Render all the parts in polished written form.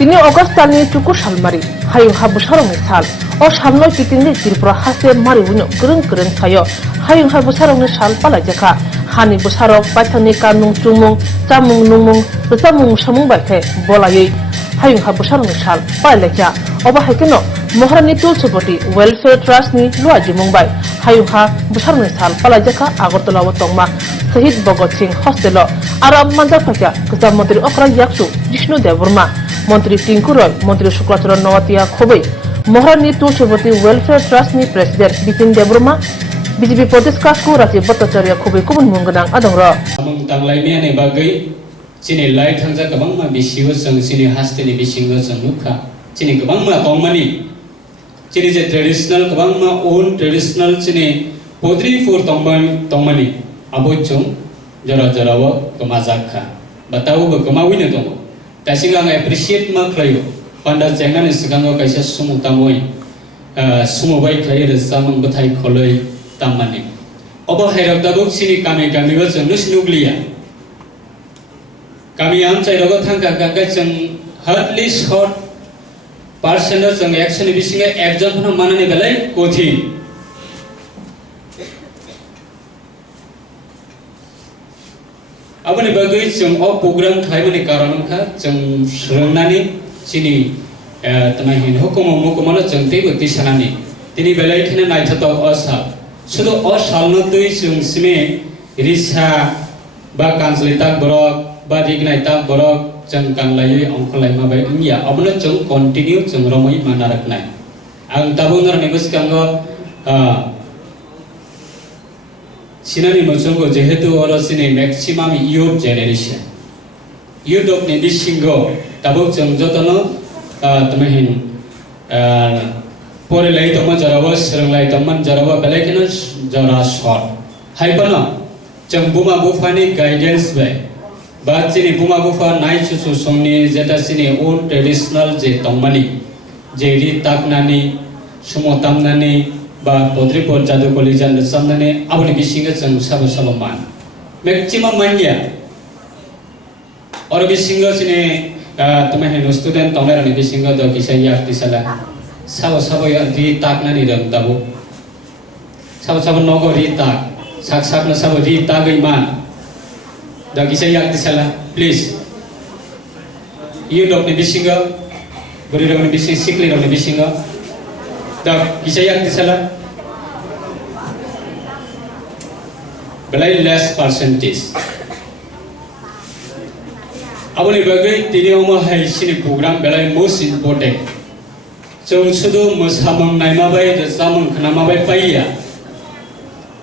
তিনি অগস্ট তালনি টুকু সালমারি হায়ু হাবু সারংনি সাল ও সালনয় পিতিনি ত্রিপুরা হাসে মারি উইনো গরং গরং সাyo হায়ু হাবু সারংনি সাল পালাইজাখা হানি বুসারক Paithani kanung chungmung chamung nungmung chamung samung baikhe bolayei হায়ু Habu সারংনি সাল পাইলাইজা অবা হাইকেনো মহারানী তুলসুপতি ওয়েলফেয়ার ট্রাস্ট নি লুয়াজি মুম্বাই হায়ু হা বুসারংনি সাল পালাইজাখা আগরতলা ও তংমা শহীদ ভগৎ সিং হস্টেল আরাম মানজা ফাইকা গজাম মন্ত্রী অকরা ইয়াকসু জিষ্ণু দেববর্মা মন্ত্রী টিঙ্কু রয় মন্ত্রী শুক্লাচরণ নওয়াতিয়া খবই মহারানী তুলসুপতি ওয়েলফেয়ার ট্রাস্ট নি প্রেসিডেন্ট বিপিন দেববর্মা বিজেপি প্রদেশ কাকু রাজীব ভট্টাচার্য খবই কুবুন মুঙ্গনাং আদংর तांगलायनायनि बागै चिनि लाइ थांजा गोबांमा बिसिगो जों चिनि हास्टेनि बिसिंगो जों नुखा चिनि गोबांमा दंमानि चिनि जे ट्रेडिशनल गोबांमा ओन ट्रेडिशनल चिनि पद्रिफोर दंमानि आबो जों जरा जराव गोमाजाखा बतावबो गोमाविनो दङ दासिम आं एप्रिशिएट मा खालायो पान्डा जेंनानि सिगाङाव कायसा सुमुतामय सुमुबाय खायो रोजामन बथाय खलै तामानि अब हैरकदाबो सिनि गामि गामिबो जोंनो सिनुग्लिया गामि आमचाइरावबो थांगा गागा जों हार्डलि शर्ट पार्सेन्ट जों एक्सनि बिसिङे एकजन फन मानानि बेलाय कथि आबनि बागै जों अ प्रग्राम खालामनि कारनखा जों सोलोंनानै सिनि तमाहिन हुकुम मुकुमनो जों तेबो दिसानानि दिनै बेलाय खिना नायथाव असा শুধু অসালনতই जों सिमे रिसा बा कान्सलिताक बरक बा रिगनायताक बरक जों कानलायै अंखलाय माबाय इंया अबनो जों कन्टिन्यू जों रमै मानारकनाय आं दाबुंगर नेगोसकांगो सिनानि मचंगो जेहेतु अरसिनि maximum youth generation youth of नेबिसिंगो दाबो जों जतनो तमहिन परे लाई तमन जरावा सरंग लाई तमन जरावा बेलेकिनो जरा शॉर्ट हाइपनो जों बुमा बुफानि गाइडेंस बाय बा चिनि बुमा बुफा नाइ सुसु संनि जेता चिनि ओन ट्रेडिशनल जे तमनि जे रि ताकनानि समतामनानि बा पद्रिपर जादुकलि जान सामनानि आबनि बिसिङे जों साबो साबो मान मैक्सिमाम मानिया और बिसिङे चिनि तमहे स्टूडेंट तमरानि बिसिङे द किसाय याक्तिसला साबो साबो रि ताकनानि रं दाबो साबो साबो नगो रि ताक साक साकनो साबो रि तागै मान दा किसाय याक्तिसला प्लीज यु डकनि बिसिङे बोरि रंनि बिसिङ सिक्लि रंनि बिसिङे दा किसाय याक्तिसला बेलाय लेस परसेंटेज आबनि बागै दिनै अमा हाय सिनि प्रग्राम बेलाय मोस्ट इम्पोर्टेंट जों शुद्ध मोसामों नायमाबाय जामुं खानामाबाय पाइया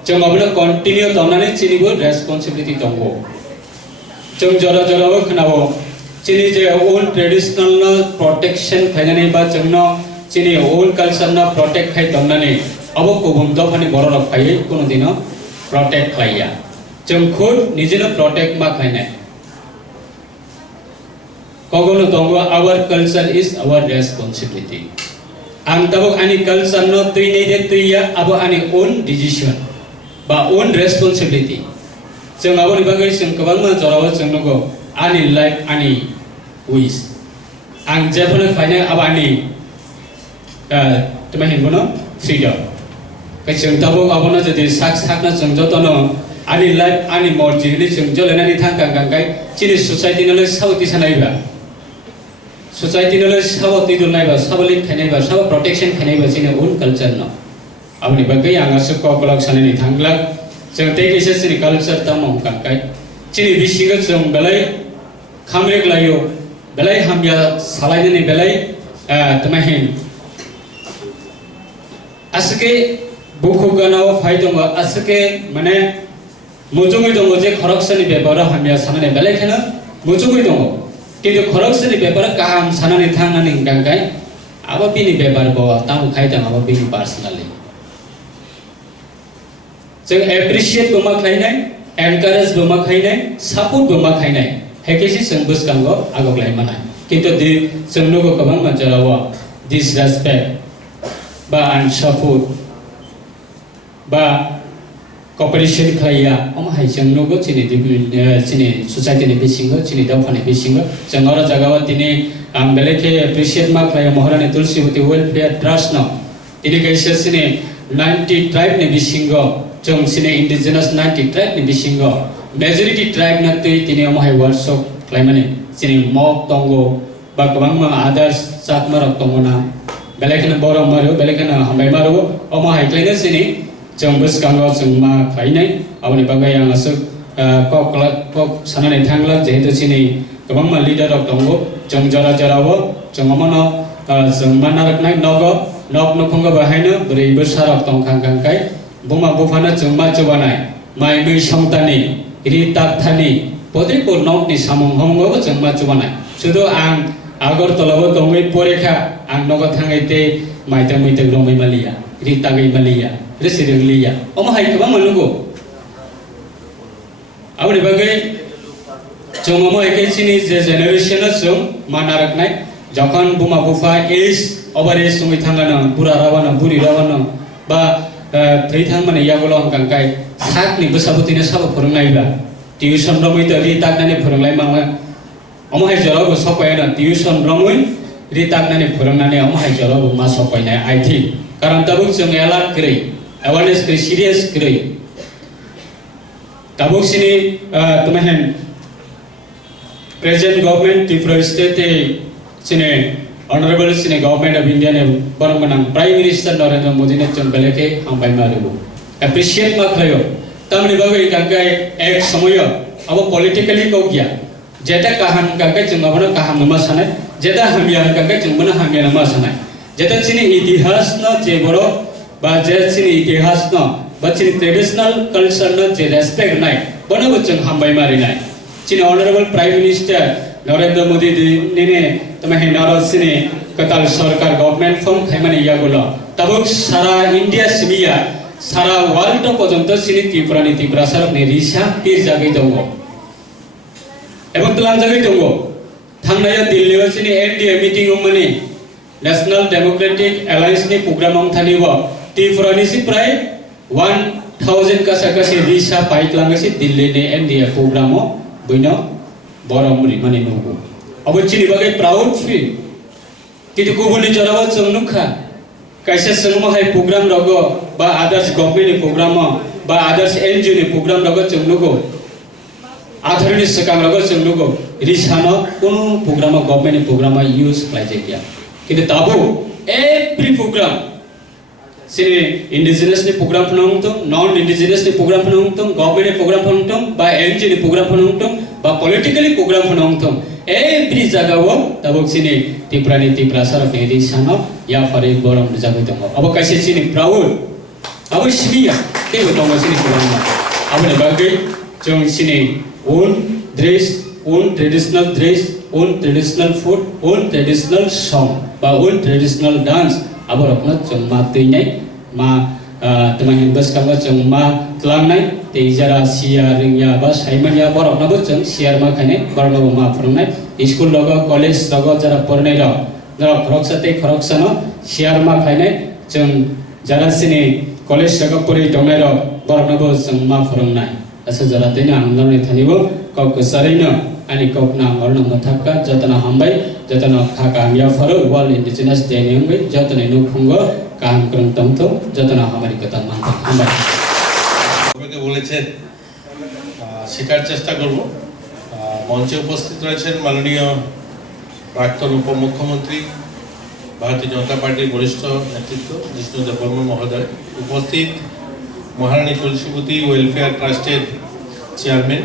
जों माबनो कन्टिन्यू दनानै चिनिबो रेस्पॉन्सिबिलिटी दंगो जों जरा जराबो खोनाबो चिनि जे ओन ट्रेडिशनल प्रोटेक्शन खायनानै बा जोंनो चिनि ओन कल्चर न प्रोटेक्ट खाय दनानै अब गुबुन दफानि बररक खायै कोनो दिनो प्रोटेक्ट खाया जों खुद निजेनो प्रोटेक्ट मा खायनाय कगनो दंगो our culture is our responsibility आं तबक आनि कल्चर न तुइनै दे तुइया अब आनि ओन डिसिजन बा ओन रेस्पॉन्सिबिलिटी जों आबनि बागै जों गोबांमा जराव जों नगो आनि लाइफ आनि विश आं जेफोनो फायनो अब आनि तमा हिनबनो फ्रीडम जों तबक आबनो जदि साक साकना जों जतनो आनि लाइफ आनि मर्जिनि जों जलेनानि थांगा गांगाय चिनि सोसाइटी नले साउथि सानायबा सोसाइटी नले साबो तिदुल नायबा साबो लिट खायनायबा साबो प्रोटेक्शन खायनायबा चिनि ओन कल्चर न आबनि बागै आं आसो ककलक साननि थांगला जों तेगैसे चिनि कल्चर तमम कांकाय चिनि बिसिङो जों बेलाय खामरेक लायो बेलाय हामिया सालायनि बेलाय तमाहिन आसके बुखु गनाव फाय दङ आसके माने मुजुङै दङ जे खरकसनि बेपार हामिया साननि बेलाय खाना मुजुङै दङ किन्तु खरकसनि बेपार गाहाम साननि थांनानै गांगाय आबो बिनि बेपार बवा ताम खायदां आबो बिनि पर्सनली जों एप्रिशिएट बमा खायनाय एनकारेज बमा खायनाय सपोर्ट बमा खायनाय हेकेसि जों बुसकांगो आगोगलाय मानाय किन्तु दि जों नुगो गोबां मानसिफोरा डिसरेसपेक्ट बा अनसपोर्ट बा कॉपरेशन खाया हम हाय जों नुगो चिनि सोसाइटी नि बिसिङो चिनि दावफानि बिसिङो जों अरा जागावा दिनै ang beleke appreciate mak lai Maharani Tulsiwati Welfare Trust no ini kaisa sini 90 tribe ni bisingo jong sini indigenous 90 tribe ni bisingo majority tribe na tui tini amahai workshop klaimani sini mok tongo ba kabang mga others sat marok tongo na beleke na borong maru beleke na hambai maru amahai klaina sini jong bus kanggo jong ma klainai abani bagai yang asuk kok sana ni thangla jehitu sini kabang ma leader rok tongo jong jara jarawo jong amano jong manarak nai nogo nok nokhonga bahaina beri besarok tongkhang kangkai buma bufana jong ma jobanai mai nui samtani ri tathani podripur nok ni samong homgo jong ma jobanai sudo ang agor tolawo tongoi porekha ang nogo thangaite maita muita gromai malia ri tagai malia ri sirenglia omahai kabang manugo abani bagai jong amo ekai sini je generation jong manarak nai যখন বুমা বুফা age over age সঙ্গে থাঙ্গানো বুড়া রাবানো বুড়ি রাবানো বা থৈ থাং মানে ইয়াগুলো কাঙ্কাই সাকনি বসাবতিনে সাবো फोरोंनायबा tuition রমই তো রি তাকনানি फोरोंलाय मांगा अमहाय जरावबो सपायना टिउसन रमै रि ताकनानि फोरोंनानै अमहाय जरावबो मा सपायनाय आई थिंक कारण ताबुक जों एलार्ट करै अवेयरनेस करै सीरियस करै ताबुक सिनि तुमहेन present government Tripura state sini honorable sini government of India ne barang manang prime minister Narendra Modi ne chon beleke hambai marugo appreciate ma khayo tamni bagai kangkai ek samoyo abo politically ko kya jeta kaham kangkai jengabana kaham nama sanai jeta hamya kangkai jengbana hamya nama sanai jeta sini itihas no je boro ba je sini itihas no ba sini traditional culture no je respect nai bono bochong hambai mari nai sini honorable prime minister Narendra Modi ne तमहे नारद सिने कताल सरकार government firm खाइमाने यागुलो तबुक सारा India सिबिया सारा वर्ल्ड पर्यंत सिनि त्रिपुरा सरक ने रिसा पीर जागै दंगो एबं तलां जागै दंगो थांनाया दिल्लीआव सिनि एनडीए मीटिंग माने नेशनल डेमोक्रेटिक अलायंस नि प्रोग्राम थानिबो त्रिपुरानि सि प्राय 1000 कासाकासि रिसा पाइक लांगासि दिल्ली ने एनडीए प्रोग्रामो बयनो बरमरि माने नंगो अब चिनि बागै प्राउड फील किन्तु गुबुननि जराव जों नुखा कायसे जों माहाय प्रोग्राम रगो बा आदार्स गवर्नमेंट नि प्रोग्राम बा आदार्स एनजीओ नि प्रोग्राम रगो जों नुगो आधारनि सकाम रगो जों नुगो रिसानो कोनो प्रोग्राम गवर्नमेंट नि प्रोग्राम यूज खालाय गया किन्तु ताबो एवरी प्रोग्राम सिनि इंडिजिनस नि प्रोग्राम फनंगतो नॉन इंडिजिनस नि प्रोग्राम फनंगतो गवर्नमेंट नि प्रोग्राम फनंगतो बा एनजीओ नि प्रोग्राम फनंगतो बा पॉलिटिकली प्रोग्राम फनंगतो every jagawo tabuk sini Tripura सरक ने रिसानो या फरे गरम जागै दङ अब कायसे सिनि प्राउड अब सिबिया तेबो दङ सिनि गरम अब ने बागै जों सिनि own dress own traditional food own traditional song बा ओन ट्रेडिशनल डांस अब रखना जों मा तैनाय मा तमाहिन बस कांगा जों मा क्लांनाय तेजारा सिया रिंया बा साइमनिया बरकनाबो जों सियार मा खाने बरनाबो मा फोरोंनाय स्कूल लग कॉलेज लग जरा फरायनाय जरा खरकसानो सियार मा खाने जों जरा सिनि कॉलेज लग परि दंनाय बरकनाबो जों मा फोरोंनाय अस जरा तैना आंगनाय थानिबो कक सరైनो ani kokna orna mathaka jatana hambai jatana khaka amya faro world indigenous day ne hambai jatana no khungo কাম করুন তন্ত যতনা আমারি কথা মানতে আমরা আপনাকে বলেছেন শেখার চেষ্টা করব মঞ্চে উপস্থিত রয়েছেন মাননীয় প্রাক্তন উপমুখ্যমন্ত্রী ভারতীয় জনতা পার্টির বরিষ্ঠ নেতৃত্ব জিষ্ণু দেববর্মা মহোদয় উপস্থিত মহারানী তুলসীবতী ওয়েলফেয়ার ট্রাস্টের চেয়ারম্যান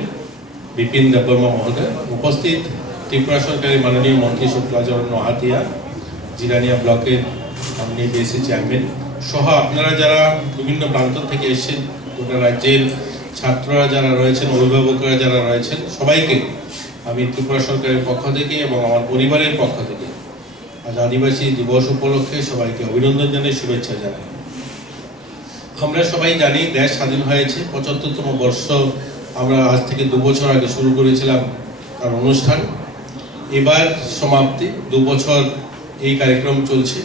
বিপিন দেববর্মা মহোদয় উপস্থিত ত্রিপুরা সরকারের মাননীয় মন্ত্রী শুক্লাচরণ নহাতিয়া জিরানিয়া ব্লকের हमने बेसि चेयरमैन सह আপনারা যারা বিভিন্ন প্রান্ত থেকে এসেছেন গোটা রাজ্যের ছাত্ররা যারা রয়েছেন অভিভাবকরা যারা রয়েছেন সবাইকে আমি ত্রিপুরা সরকারের পক্ষ থেকে এবং আমার পরিবারের পক্ষ থেকে আজ আদিবাসী দিবস উপলক্ষে সবাইকে অভিনন্দন জানাই শুভেচ্ছা জানাই আমরা সবাই জানি দেশ স্বাধীন হয়েছে ৭৫তম বর্ষ আমরা আজ থেকে ২ বছর আগে শুরু করেছিলাম তার অনুষ্ঠান এবার সমাপ্তি ২ বছর এই কার্যক্রম চলছে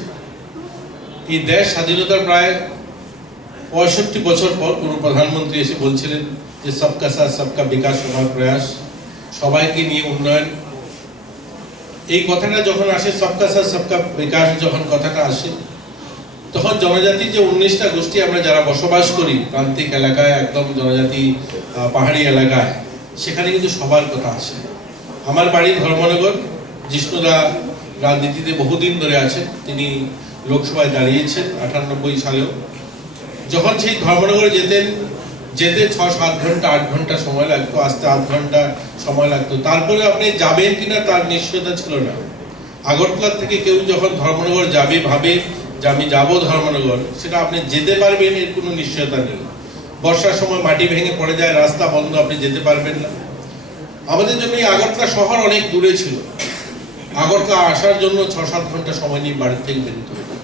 এই দেশ স্বাধীনতার প্রায় ৬৫ বছর পর কোন প্রধানমন্ত্রী এসে বলছিলেন যে সবকা সাথ সবকা বিকাশ হওয়ার প্রয়াস সবাইকে নিয়ে উন্নয়ন এই কথাটা যখন আসে সবকা সাথ সবকা বিকাশ যখন কথাটা আসে, তখন জনজাতি যে 19টা গোষ্ঠী আমরা যারা বসবাস করি প্রান্তিক এলাকায়, একদম জনজাতি পাহাড়ি এলাকায়, সেখানে কিন্তু সবার কথা আসে। আমার বাড়ি ধর্মনগর, জিষ্ণুদা রাজনীতিতে বহুদিন ধরে আছেন, তিনি লোকসভায় দাঁড়িয়েছেন 98 সালেও। যখন সেই ধর্মনগরে যেতে 6-7 ঘন্টা 8 ঘন্টা সময় লাগতো, আসতে 8 ঘন্টা সময় লাগতো। তারপরে আপনি যাবেন কিনা তার নিশ্চয়তা ছিল না। আগরতলা থেকে কেউ যখন ধর্মনগর যাবে, ভাবে যে আমি যাবো ধর্মনগর, সেটা আপনি যেতে পারবেন এর কোনো নিশ্চয়তা নেই। বর্ষার সময় মাটি ভেঙে পড়ে যায়, রাস্তা বন্ধ, আপনি যেতে পারবেন না। আমাদের জন্য এই আগরতলা শহর অনেক দূরে ছিল। আগরতলা আসার জন্য 6-7 ঘন্টা সময় নিয়ে বাড়ি থেকে বেরোতে হতো।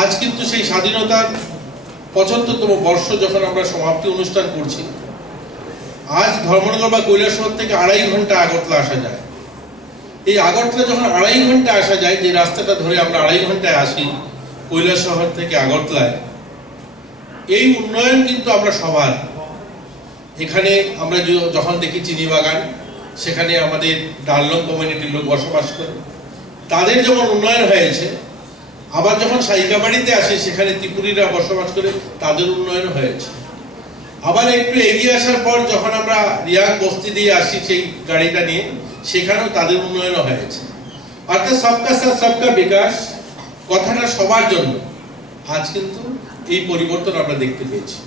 আজ কিন্তু সেই স্বাধীনতার 75তম বর্ষ যখন আমরা সমাপ্তি অনুষ্ঠান করছি, আজ ধর্মনগর বা কৈলাসহর থেকে 2.5 ঘন্টা আগরতলা আসা যায়। এই আগরতলা যখন 2.5 ঘন্টা আসা যায়, যে রাস্তাটা ধরে আমরা 2.5 ঘন্টায় আসি কৈলাসহর থেকে আগরতলায়, এই উন্নয়ন কিন্তু আমরা সবার। এখানে আমরা যখন দেখি চিনিবাগান, সেখানে আমাদের ডাললং কমিউনিটির লোক বসবাস করে, তাদের যেমন উন্নয়ন হয়েছে, আবার যখন সাইকাবাড়িতে আসে সেখানে ত্রিপুরীরা বসবাস করে, তাদের উন্নয়ন হয়েছে। আবার একটু এগিয়ে আসার পর যখন আমরা রিয়াং বস্তি দিয়ে আসি সেই গাড়িটা নিয়ে, সেখানেও তাদের উন্নয়ন হয়েছে। অর্থাৎ সবকা সাথ সবকা বিকাশ কথাটা সবার জন্য। আজ কিন্তু এই পরিবর্তন আমরা দেখতে পেয়েছি।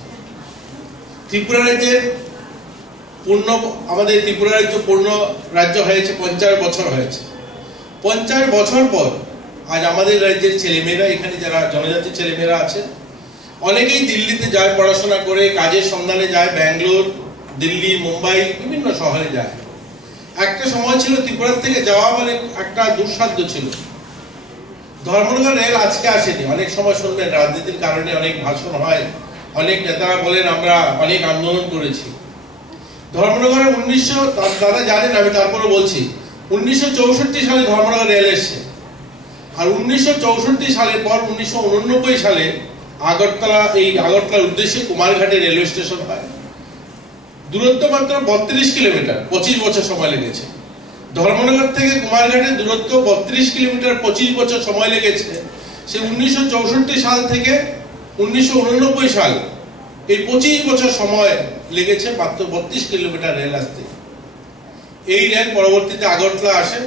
ত্রিপুরা রাজ্যের আমাদের ত্রিপুরা রাজ্য পূর্ণ রাজ্য হয়েছে 50 বছর হয়েছে। 50 বছর পর আজ আমাদের রাজ্যের ছেলেমেয়েরা, এখানে যারা জনজাতি ছেলেমেয়েরা আছে, অনেকেই দিল্লিতে যায় পড়াশোনা করে, কাজের সন্ধানে যায়, ব্যাঙ্গালোর, দিল্লি, মুম্বাই, বিভিন্ন শহরে যায়। একটা সময় ছিল ত্রিপুরা থেকে যাওয়া মানে একটা দুঃসাধ্য ছিল। ধর্মনগর রেল আজকে আসেনি। অনেক সময় শুনবেন রাজনীতির কারণে অনেক ভাষণ হয়, অনেক নেতারা বলেন আমরা অনেক আন্দোলন করেছি। ধর্মনগরে দাদা জানেন, আমি তারপরে বলছি, 1964 সালে ধর্মনগর রেল এসছে। আর 1964 সালের পর 1989 সালে আগরতলার উদ্দেশ্যে কুমারঘাটে রেলওয়ে স্টেশন হয়। দূরত্ব মাত্র 32 কিলোমিটার, 25 বছর সময় লেগেছে। ধর্মনগর থেকে কুমারঘাটের দূরত্ব 32 কিলোমিটার, 25 বছর সময় লেগেছে। সে 1964 সাল থেকে 1989 সাল, এই 25 বছর সময় লেগেছে মাত্র 32 কিলোমিটার রেল আসতে। এই রেল পরবর্তীতে আগরতলা আসে।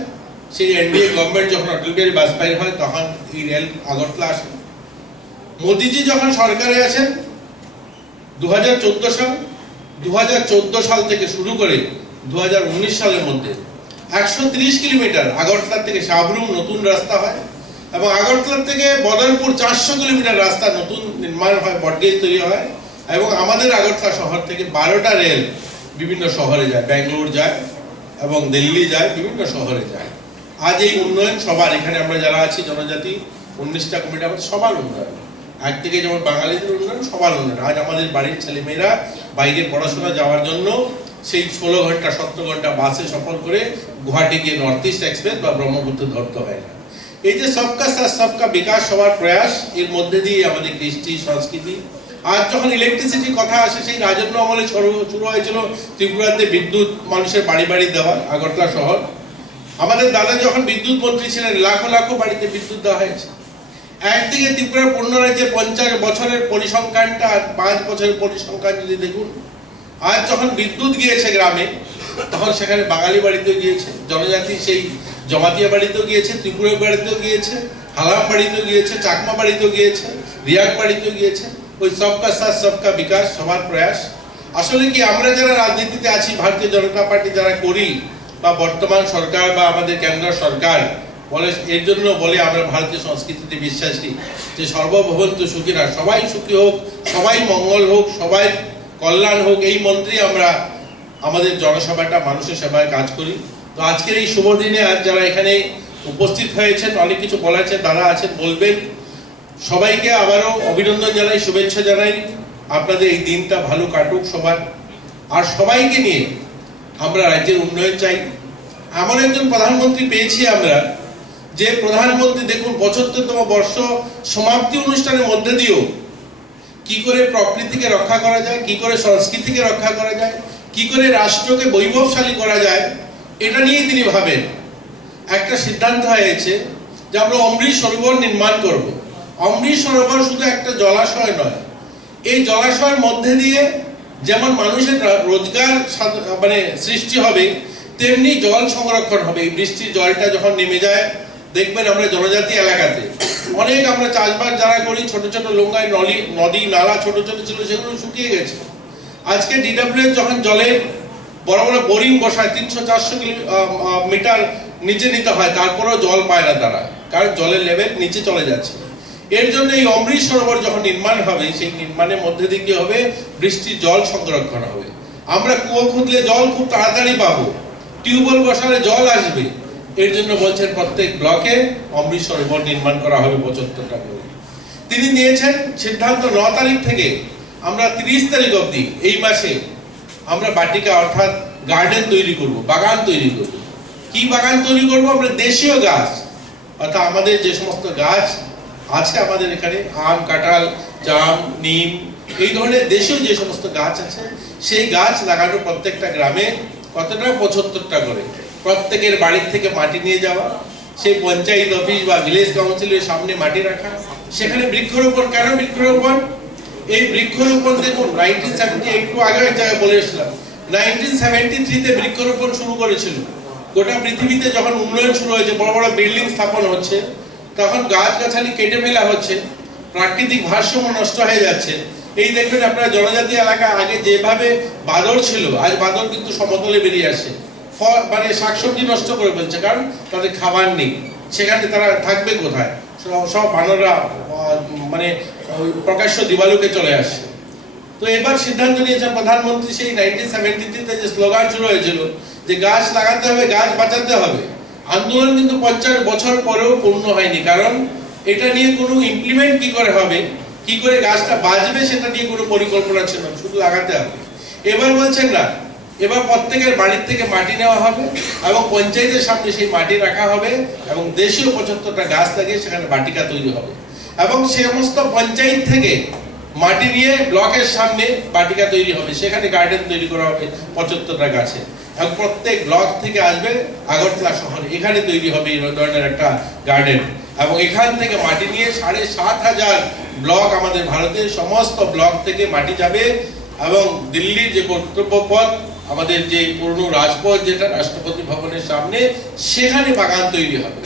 সেই এনডিএ গভর্নমেন্ট যখন অটল বিহারী বাজপেয়ী হয়, তখন এই রেল আগরতলা আসে। মোদিজি যখন সরকারে আছেন 2014 সাল থেকে শুরু করে 2019 সালের মধ্যে 130 কিলোমিটার আগরতলা থেকে সাবরুম নতুন রাস্তা হয়, এবং আগরতলা থেকে বদরপুর 400 কিলোমিটার রাস্তা নতুন নির্মাণ হয়, ব্রডগেজ তৈরি হয়। এবং আমাদের আগরতলা শহর থেকে 12টা রেল বিভিন্ন শহরে যায়, ব্যাঙ্গালোর যায় এবং দিল্লি যায়, বিভিন্ন শহরে যায়। আজ এই উন্নয়ন সবার, এখানে আমরা যারা আছি জনজাতি 19টা কমিটি, আমাদের সবার উন্নয়ন। একদিকে যেমন বাঙালিদের উন্নয়ন, সবার উন্নয়ন। আজ আমাদের বাড়ির ছেলেমেয়েরা বাইরে পড়াশোনা যাওয়ার জন্য সেই 16 ঘন্টা 17 ঘন্টা বাসে সফর করে গুয়াহাটি গিয়ে নর্থ ইস্ট এক্সপ্রেস বা ব্রহ্মপুত্র ধরতে হয় না। এই যে সবকা সাথ সবকা বিকাশ সবার প্রয়াস, এর মধ্যে দিয়ে আমাদের কৃষ্টি সংস্কৃতি। আজ যখন ইলেকট্রিসিটির কথা আসে, সেই রাজন্য আমলে শুরু হয়েছিল ত্রিপুরাতে বিদ্যুৎ মানুষের বাড়ি বাড়ি দেওয়া, আগরতলা শহর। আমাদের দাদা যখন বিদ্যুৎ মন্ত্রী ছিলেন, লাখো লাখো বাড়িতে বিদ্যুৎ দেওয়া হয়েছে। একদিকে ত্রিপুরার পূর্ণ রাজ্যে 50 বছরের পরিসংখ্যানটা, 5 বছরের পরিসংখ্যান যদি দেখুন, আজ যখন বিদ্যুৎ গিয়েছে গ্রামে, তখন সেখানে বাঙালি বাড়িতেও গিয়েছে, জনজাতি সেই জমাতিয়া বাড়িতেও গিয়েছে, ত্রিপুরা বাড়িতেও গিয়েছে, হালাম বাড়িতেও গিয়েছে, চাকমা বাড়িতেও গিয়েছে, রিয়াং বাড়িতেও গিয়েছে। ওই সবকা সাথ সবকা বিকাশ সবার প্রয়াস। আসলে কি আমরা যারা রাজনীতিতে আছি, ভারতীয় জনতা পার্টি যারা করি, বা বর্তমান সরকার বা আমাদের কেন্দ্র সরকার বলে, এর জন্য বলে আমরা ভারতীয় সংস্কৃতিতে বিশ্বাসী যে সর্বভবন্তু সুখীরা, সবাই সুখী হোক, সবাই মঙ্গল হোক, সবাই কল্যাণ হোক, এই মন্ত্রে আমরা আমাদের জনসভাটা মানুষের সেবায় কাজ করি। তো আজকের এই শুভ দিনে আজ যারা এখানে উপস্থিত হয়েছেন, অনেক কিছু বলার দাদা আছেন, বলবেন। সবাইকে আবারও অভিনন্দন জানাই, শুভেচ্ছা জানাই। আপনাদের এই দিনটা ভালো কাটুক সবার। আর সবাইকে নিয়ে আমরা রাজ্যের উন্নয়ন চাই। এমন একজন প্রধানমন্ত্রী পেয়েছি আমরা, যে প্রধানমন্ত্রী দেখুন 75তম বর্ষ সমাপ্তি অনুষ্ঠানের মধ্যে দিয়েও কি করে প্রকৃতিকে রক্ষা করা যায়, কি করে সংস্কৃতিকে রক্ষা করা যায়, কি করে রাষ্ট্রকে বৈভবশালী করা যায়, এটা নিয়েই তিনি ভাবেন। একটা সিদ্ধান্ত হয়েছে যে আমরা অমৃত সরোবর নির্মাণ করব। অমৃত সরোবর শুধু একটা জলাশয় নয়, এই জলাশয়ের মধ্যে দিয়ে যেমন মানুষের রোজগার মানে সৃষ্টি হবে, তেমনি জল সংরক্ষণ হবে। এই বৃষ্টির জলটা যখন নেমে যায়, দেখবেন আমরা জনজাতি এলাকাতে অনেক আমরা চাষবাস যারা করি, ছোট ছোট লোঙ্গায় নদী নালা ছোট ছোট ছিল, সেগুলো শুকিয়ে গেছে। আজকে ডিডব্লিউএস যখন জলের বড় বড় বোরিং বসায় 300-400 মিটার নিচে নিতে হয়, তারপরেও জল পায় না তারা, কারণ জলের লেভেল নিচে চলে যাচ্ছে। এর জন্য এই অমৃত সরোবর যখন নির্মাণ হবে, সেই নির্মাণের মধ্যে দিয়ে কি হবে, বৃষ্টির জল সংরক্ষণ হবে। আমরা কুয়ো খুঁদলে জল খুব তাড়াতাড়ি পাবো, টিউবওয়েল বসালে জল আসবে। এর জন্য বলছেন প্রত্যেক ব্লকে অমৃত সরোবর নির্মাণ করা হবে 75টা করে। তিনি নিয়েছেন সিদ্ধান্ত 9 তারিখ থেকে আমরা 30 তারিখ অবধি এই মাসে আমরা বাটিকা অর্থাৎ গার্ডেন তৈরি করব, বাগান তৈরি করব। কি বাগান তৈরি করব? আমরা দেশীয় গাছ, অর্থাৎ আমাদের যে সমস্ত গাছ আছে আমাদের এখানে, আম, কাঁঠাল, জাম, নিম, এই ধরনের দেশীয় যে সমস্ত গাছ আছে, সেই গাছ লাগানো প্রত্যেকটা গ্রামে। কতটা? 75টা করে। প্রত্যেকের বাড়ির থেকে মাটি নিয়ে যাওয়া, সেই পঞ্চায়েত অফিস বা ভিলেজ কাউন্সিলের সামনে মাটি রাখা, সেখানে বৃক্ষরোপণ। কেন বৃক্ষরোপণ? এই বৃক্ষরোপণ দেখুন 1978 একটু আগে এক জায়গায় বলে এসেছিলাম, 1973-তে বৃক্ষরোপণ শুরু করেছিল। গোটা পৃথিবীতে যখন উন্নয়ন শুরু হয়েছে, বড় বড় বিল্ডিং স্থাপন হচ্ছে, তখন গাছগাছালি কেটে ফেলা হচ্ছে, প্রাকৃতিক ভারসাম্য নষ্ট হয়ে যাচ্ছে। এই দেখবেন আপনারা জনজাতি এলাকা আগে যেভাবে বাদর ছিল, আজ বাদর কিন্তু সমতলে বেরিয়ে আসে, মানে শাকসবজি নষ্ট করে ফেলছে, কারণ তাদের খাবার নেই। সেখানে তারা থাকবে কোথায়? সব বানররা মানে প্রকাশ্য দিবালুকে চলে আসে। তো এবার সিদ্ধান্ত নিয়েছেন প্রধানমন্ত্রী, সেই 1973-তে যে স্লোগান শুরু হয়েছিল যে গাছ লাগাতে হবে, গাছ বাঁচাতে হবে, আন্দোলন কিন্তু 50 বছর পরেও পূর্ণ হয়নি। কারণ এটা নিয়ে কোনো ইমপ্লিমেন্ট কি করে হবে, কি করে গাছটা বাঁচবে, সেটা নিয়ে কোনো পরিকল্পনা ছিল না, শুধু লাগাতে হবে। এবার বলছেন না, এবার প্রত্যেকের বাড়ির থেকে মাটি নেওয়া হবে এবং পঞ্চায়েতের সামনে সেই মাটি রাখা হবে এবং দেশীয় 75টা গাছ লাগিয়ে সেখানে বাটিকা তৈরি হবে। এবং সে সমস্ত পঞ্চায়েত থেকে মাটি নিয়ে ব্লকের সামনে বাটিকা তৈরি হবে, সেখানে গার্ডেন তৈরি করা হবে 75টা গাছে। এবং প্রত্যেক ব্লক থেকে আসবে আগরতলা শহরে, এখানে তৈরি হবে এই ধরনের একটা গার্ডেন। এবং এখান থেকে মাটি নিয়ে 7,500 ব্লক, আমাদের ভারতের সমস্ত ব্লক থেকে মাটি যাবে এবং দিল্লির যে কর্তব্য পথ, আমাদের যে পুরনো রাজপথ যেটা রাষ্ট্রপতি ভবনের সামনে, সেখানে বাগান তৈরি হবে।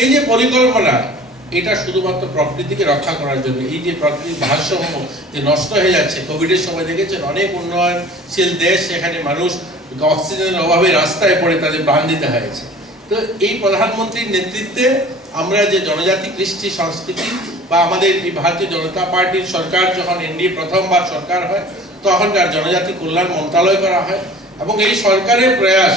এই যে পরিকল্পনা, এটা শুধুমাত্র প্রকৃতিকে রক্ষা করার জন্য। এই যে প্রকৃতির ভারসাম্য যে নষ্ট হয়ে যাচ্ছে, কোভিডের সময় দেখেছেন অনেক উন্নয়নশীল দেশ, সেখানে মানুষ অক্সিজেনের অভাবে রাস্তায় পড়ে তাদের প্রাণ দিতে হয়েছে। তো এই প্রধানমন্ত্রীর নেতৃত্বে আমরা যে জনজাতি কৃষ্টি সংস্কৃতি বা আমাদের এই ভারতীয় জনতা পার্টির সরকার, যখন এনডিএ প্রথমবার সরকার হয়, তখনকার জনজাতি কল্যাণ মন্ত্রণালয় করা হয়। এবং এই সরকারের প্রয়াস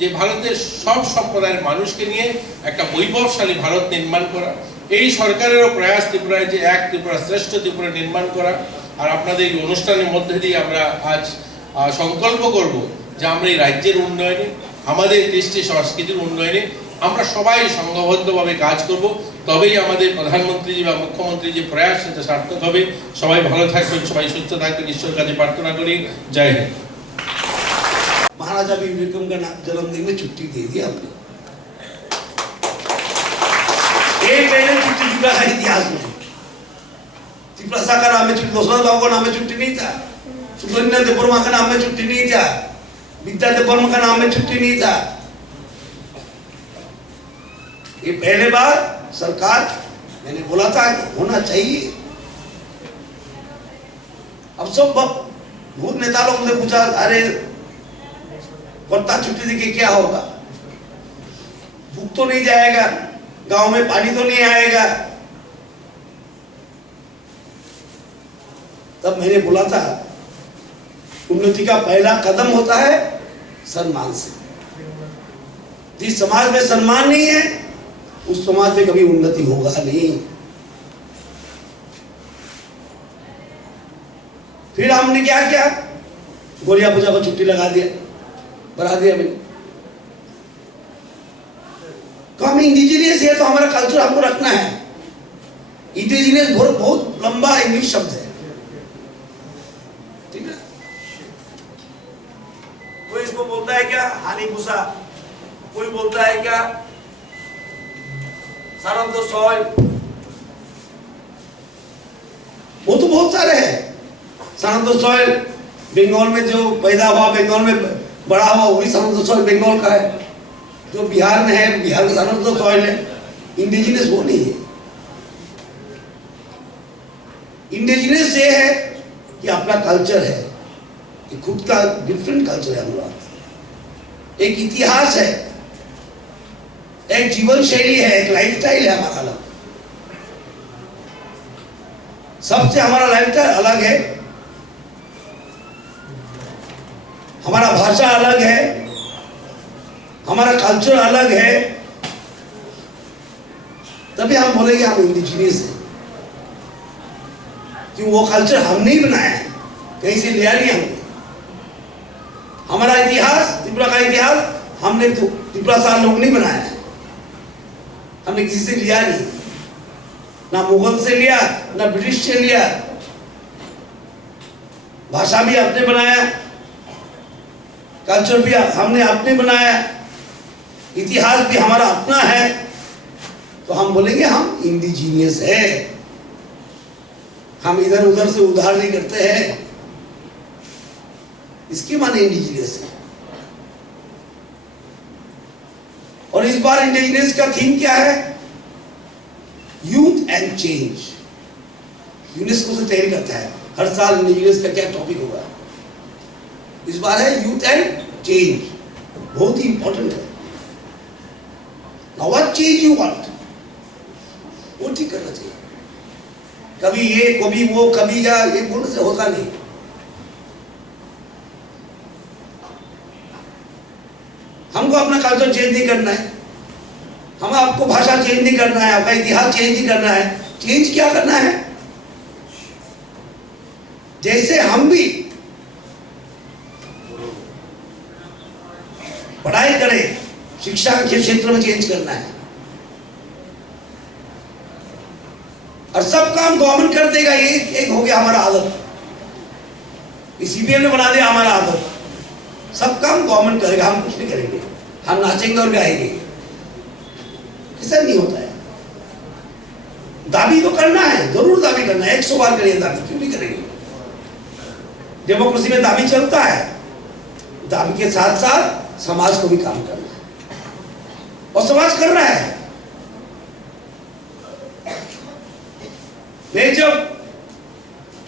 যে ভারতের সব সম্প্রদায়ের মানুষকে নিয়ে একটা বৈভবশালী ভারত নির্মাণ করা, এই সরকারেরও প্রয়াস ত্রিপুরায় যে এক ত্রিপুরা শ্রেষ্ঠ ত্রিপুরা নির্মাণ করা। আর আপনাদের এই অনুষ্ঠানের মধ্যে দিয়ে আমরা আজ সংকল্প করব যে আমরা এই রাজ্যের উন্নয়নে, আমাদের কৃষ্টি সংস্কৃতির উন্নয়নে আমরা সবাই সংঘবদ্ধভাবে কাজ করব, তবেই আমাদের প্রধানমন্ত্রী বা মুখ্যমন্ত্রী যে প্রয়াস সেটা সার্থক হবে। সবাই ভালো থাকবেন, সবাই সুস্থ থাকবেন, ঈশ্বরের কাছে প্রার্থনা করি। জয় হিন্দ। महाराजा भीम विक्रम का जन्मदिन में छुट्टी दे दी हमने। एक महीने छुट्टी जुड़ा था इतिहास में। त्रिप्रसा का नाम में छुट्टी, दशरथ बाबू का नाम में छुट्टी नहीं था, सुब्रमण्य देववर्मा का नाम में छुट्टी नहीं था, विद्या देववर्मा का नाम में छुट्टी नहीं था। ये पहले बार सरकार, मैंने बोला था होना चाहिए। अब सब बहुत नेता लोग मुझे पूछा, अरे कोटा छुट्टी देके क्या होगा, भूख तो नहीं जाएगा, गांव में पानी तो नहीं आएगा। तब मैंने बोला था उन्नति का पहला कदम होता है सम्मान से। जिस समाज में सम्मान नहीं है, उस समाज में कभी उन्नति होगा नहीं। फिर हमने क्या किया, गोरिया पूजा को छुट्टी लगा दिया, बढ़ा दिया मैंने। तो हम इंडिजिनियस है, तो हमारा कल्चर हमको रखना है। इंडिजिनियस बहुत लंबा इंग्लिश शब्द है, ठीक है। कोई इसको बोलता है क्या हानि भूसा, कोई बोलता है क्या सन ऑफ द सॉइल, वो तो बहुत सारे हैं। Son of the soil Bengal में जो पैदा हुआ, बंगाल में बड़ा हुआ, वही son of the soil Bengal का है। जो बिहार में है, बिहार का सन ऑफ द सॉइल है। इंडिजिनस वो नहीं है। इंडिजिनस ये है कि अपना कल्चर है, कि खुद का डिफरेंट कल्चर है हमारा, एक इतिहास है, एक जीवन शैली है, एक लाइफस्टाइल है हमारा अलग। सबसे हमारा लाइफस्टाइल अलग है, हमारा भाषा अलग है, हमारा कल्चर अलग है, तभी हम बोलेंगे हम इंडिजिनियस हैं। कि वो कल्चर हमने ही बनाया है, कहीं से लिया नहीं हमने। हमारा इतिहास, त्रिपुरा का इतिहास हमने तो त्रिपुरा साल लोग नहीं बनाया है, हमने किसी से लिया नहीं, ना मुगल से लिया, ना ब्रिटिश से लिया। भाषा भी आपने बनाया, कल्चर भी हमने अपने बनाया, इतिहास भी हमारा अपना है, तो हम बोलेंगे हम इंडिजीनियस है। हम इधर उधर से उधार नहीं करते हैं, इसके माने इंडिजीनियस है। और इस बार इंडिजीनियस का थीम क्या है? Youth and change. यूनेस्को से तैयारी करता है हर साल इंडिजीनियस का क्या टॉपिक होगा। इस बार है यूथ एंड चेंज, बहुत ही इंपॉर्टेंट है। Now what change you want, वो ठीक करना चाहिए। कभी ये कभी वो कभी या ये बोलने से होता नहीं। हमको अपना कल्चर चेंज नहीं करना है, हम आपको भाषा चेंज नहीं करना है, आपका इतिहास चेंज नहीं करना है। चेंज क्या करना है? जैसे हम भी पढ़ाई करें, शिक्षा के क्षेत्र में चेंज करना है। और सब काम गवर्नमेंट कर देगा, ये एक हो गया हमारा आदत। सीपीएम ने बना दिया हमारा आदत, सब काम गवर्नमेंट करेगा, हम कुछ नहीं करेंगे, हम नाचेंगे और गाएंगे। ऐसा नहीं होता है। दाबी तो करना है, जरूर दाबी करना है, 100 बार करिए दाबी, क्यों नहीं करेंगे? डेमोक्रेसी में दाबी चलता है। दाबी के साथ साथ समाज को भी काम करना है, और समाज कर रहा है। मैं जब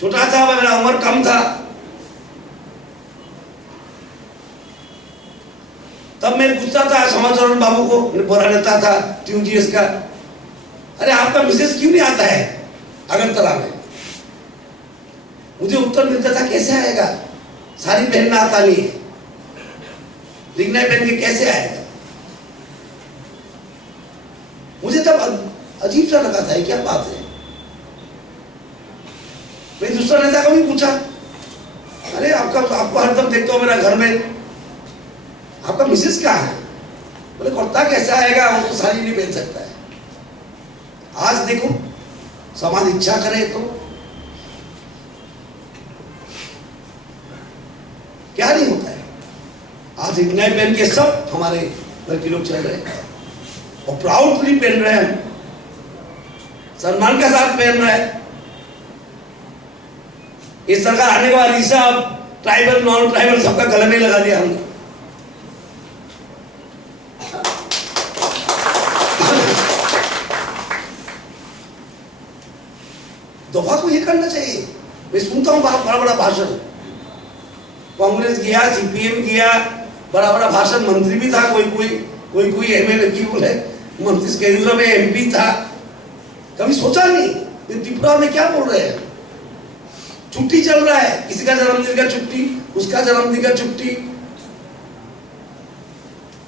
छोटा था, मेरा उम्र कम था, तब मैं पूछता था समाचरण बाबू को, बोला रहता था TUGS का, अरे आपका मिसेस क्यों नहीं आता है अगरतला में? मुझे उत्तर मिलता था कैसे आएगा, साड़ी पहनना आता नहीं है, रिंगना पहन के कैसे आएगा? मुझे तब अजीब सा लगा था, क्या बात है। मैं दूसरा नेता को भी पूछा, अरे आपको हरदम देखता हूं मेरा घर में, आपका मिसेस कहाँ है? बोले कुर्ता कैसा आएगा, वो तो साड़ी नहीं पहन सकता है। आज देखो, समाज इच्छा करे तो क्या नहीं होता है। आज नए पहन के सब हमारे लड़के लोग चल रहे हैं, और प्राउडली पहन रहे हैं, सम्मान के साथ पहन रहे हैं। इस सरकार आने के बाद ईसा ट्राइबल नॉन ट्राइबल सबका गले में लगा दिया हमने। दफा को ये करना चाहिए। मैं सुनता हूँ बड़ा बड़ा भाषण, कांग्रेस गया, CPM गया, बड़ा बड़ा भाषण, मंत्री भी था, कोई MLA की बोले मंत्री, केंद्र में MP था। कभी सोचा नहीं त्रिपुरा में क्या बोल रहे हैं। छुट्टी चल रहा है, किसी का जन्मदिन का छुट्टी, उसका जन्मदिन का छुट्टी,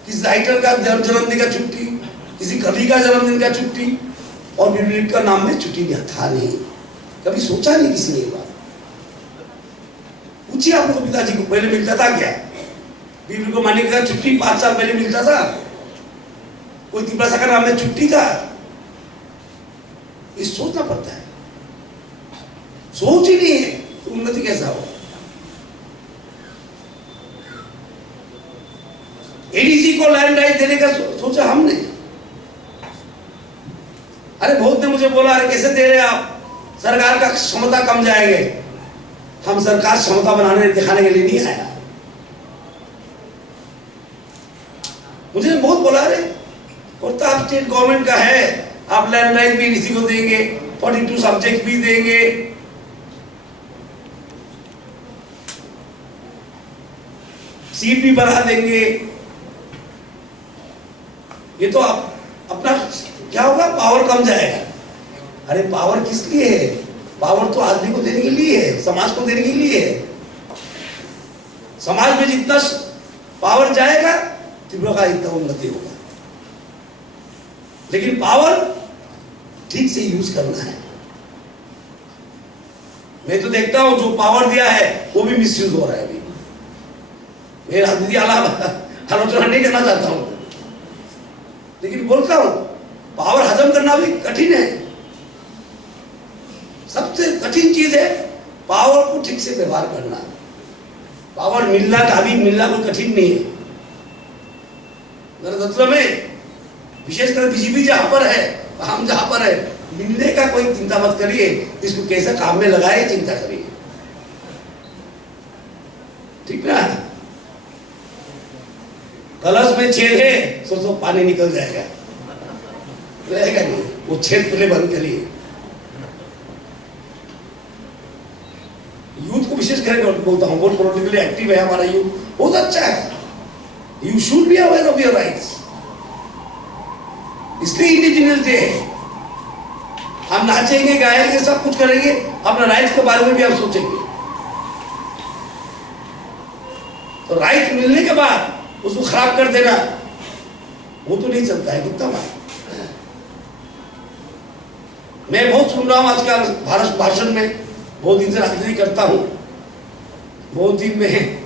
किसी राइटर का जन्मदिन का छुट्टी, किसी कवि का जन्मदिन का छुट्टी, और बिब्लिक का नाम में छुट्टी नहीं था। नहीं, कभी सोचा नहीं किसी ने ये बात। पूछिए आप लोग पिताजी को, पहले मिलता था क्या? बीबी को मानिक का छुट्टी 5 साल पहले मिलता था, कोई त्रिपुरा शाखा नाम में छुट्टी था? ये सोचना पड़ता है। सोच ही नहीं है तो उन्नति कैसा हो? ADC को लैंड राइट देने का सोचा हमने, अरे बहुत ने मुझे बोला, अरे कैसे दे रहे आप, सरकार का क्षमता कम जाएंगे। हम सरकार क्षमता बनाने दिखाने के लिए नहीं आया। मुझे बहुत बोला, अरे प्रताप स्टेट गवर्नमेंट का है, आप लैंड राइट भी इसी को देंगे, 42 सब्जेक्ट भी देंगे, सीट भी बढ़ा देंगे। ये तो आप अपना क्या होगा, पावर कम जाएगा। अरे पावर किस लिए है? पावर तो आदमी को देने के लिए है, समाज को देने के लिए है। समाज में जितना पावर जाएगा त्रिपुरा का इतना उन्नति होगा। लेकिन पावर ठीक से यूज करना है। मैं तो देखता हूं जो पावर दिया है वो भी मिसयूज हो रहा है। अभी मैं राजनीति आलोचना नहीं करना चाहता हूं, लेकिन बोलता हूं पावर हजम करना भी कठिन है। सबसे कठिन चीज है पावर को ठीक से व्यवहार करना। पावर मिलना कोई कठिन नहीं है। गणतंत्र में विशेषकर बीजेपी जहां पर है, हम जहां पर है, मिलने का कोई चिंता मत करिए, इसको कैसे काम में लगाए चिंता करिए। ठीक ना? कलश में छेद है, सोचो पानी निकल जाएगा, रहेगा नहीं। वो छेद पहले बंद करिए। यूथ को विशेष करके बोलता हूं, बहुत पॉलिटिकली एक्टिव है हमारा यूथ, बहुत अच्छा है। You should be aware of your rights. इसलिए इंडिजिनियस डे है। हम नाचेंगे, गाएंगे, सब कुछ करेंगे, अपना राइट्स के बारे में भी हम सोचेंगे। तो राइट मिलने के बाद उसको खराब कर देना, वो तो नहीं चलता है। कितना बात मैं बहुत सुन रहा हूं आजकल भारत भाषण में, बहुत दिन से राजनीति करता हूं, बहुत दिन में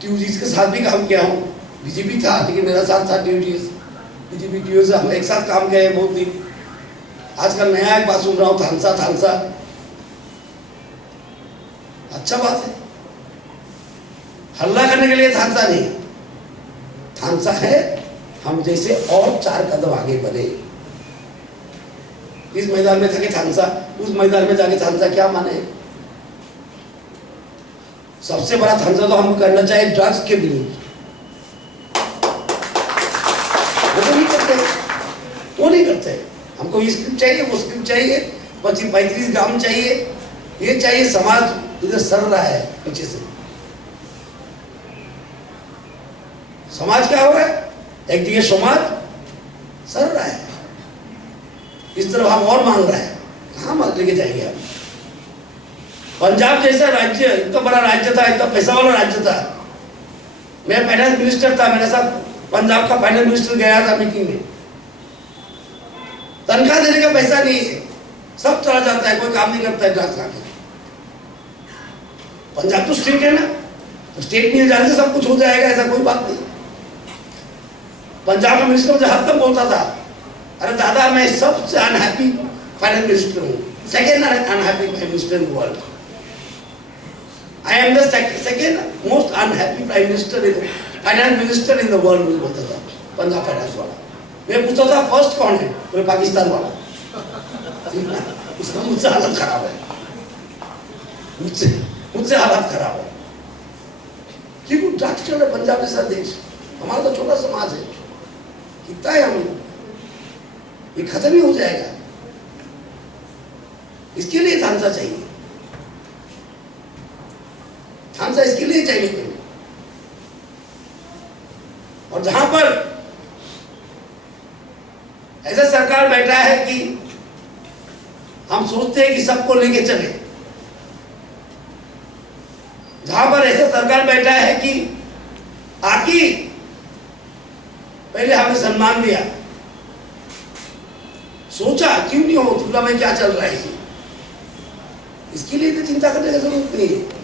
टीयूजीज के साथ भी काम किया हूं। बीजेपी था लेकिन मेरा साथ था टीयूजीज, बीजेपी टीयूजी हम एक साथ काम किए बहुत दिन। आजकल नया एक बात सुन रहा हूं, थानसा। अच्छा बात है, हल्ला करने के लिए थानसा नहीं, थानसा है हम जैसे और 4 कदम आगे बढ़े। इस मैदान में जाके थानसा, उस मैदान में जाके थानसा क्या माने? सबसे बड़ा थानसा तो हम करना चाहिए ड्रग्स के विरुद्ध। वो नहीं करते। हमको ये स्क्रिप्ट चाहिए, वो स्क्रिप्ट चाहिए, 25-35 ग्राम चाहिए, ये चाहिए। समाज इधर सर रहा है पीछे से। समाज क्या हो रहा है? एक दिए समाज सर रहा है, इस तरफ हम और मांग रहा है। कहाँ मांग लेके जाएंगे हम? पंजाब जैसा राज्य, इतना बड़ा राज्य था, इतना पैसा वाला राज्य था। मैं फाइनेंस मिनिस्टर था, मेरे साथ पंजाब का फाइनेंस मिनिस्टर गया था मीटिंग में। तनख्वाह देने का पैसा नहीं है, सब चला जाता है, कोई काम नहीं करता है ड्रग्स खाके। पंजाब तो स्टेट है ना, तो स्टेट मिल जाने से सब कुछ हो जाएगा, ऐसा कोई बात नहीं। पंजाब का मिनिस्टर मुझे हद तक बोलता था, अरे दादा मैं सबसे अनहैप्पी फाइनेंस मिनिस्टर हूँ, second unhappy prime minister in the world. I am the second most unhappy prime minister in finance minister in the world, मुझे बोलता था पंजाब फाइनेंस वाला। मैं पूछता था फर्स्ट कौन है, बोले पाकिस्तान वाला। उसका मुझसे हालत खराब है, मुझसे हालत खराब है। क्योंकि ड्रग्स चल रहा है पंजाब जैसा देश, हमारा तो छोटा समाज है, कितना है हम लोग, ये खत्म ही हो जाएगा। इसके लिए थानसा चाहिए, थानसा इसके लिए चाहिए पहले। और जहां पर ऐसा सरकार बैठा है कि हम सोचते हैं कि सबको लेके चले, जहां पर ऐसा सरकार बैठा है कि आकी पहले हमें सम्मान दिया, सोचा क्यों नहीं हो त्रिपुरा में क्या चल रहा है, इसके लिए तो चिंता करने की जरूरत नहीं है।